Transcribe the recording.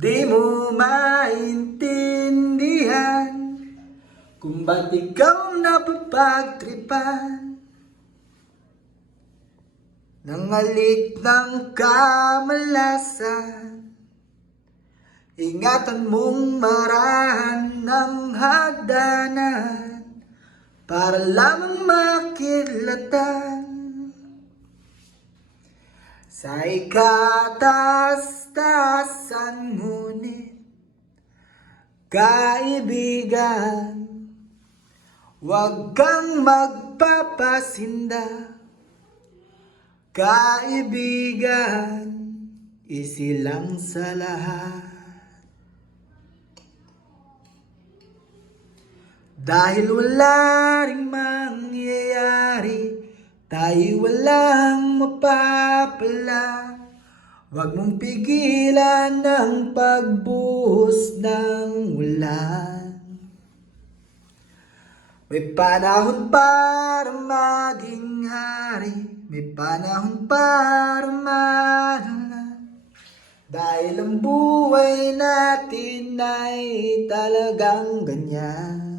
Di mo maintindihan Kung ba't ikaw napapagtripan. Nangalit ng kamalasan. Ingatan mong marahan ng hagdanan Para lamang makilatan Sa ikatas-tasan ngunit Kaibigan Huwag kang magpapasinda. Kaibigan Isilang sa lahat. Dahil wala ring mangyayari Tayo walang mapapala. Huwag mong pigilan ang pagbuhos ng ulan. May panahon para maging hari May panahon para malala Dahil ang buhay natin ay talagang ganyan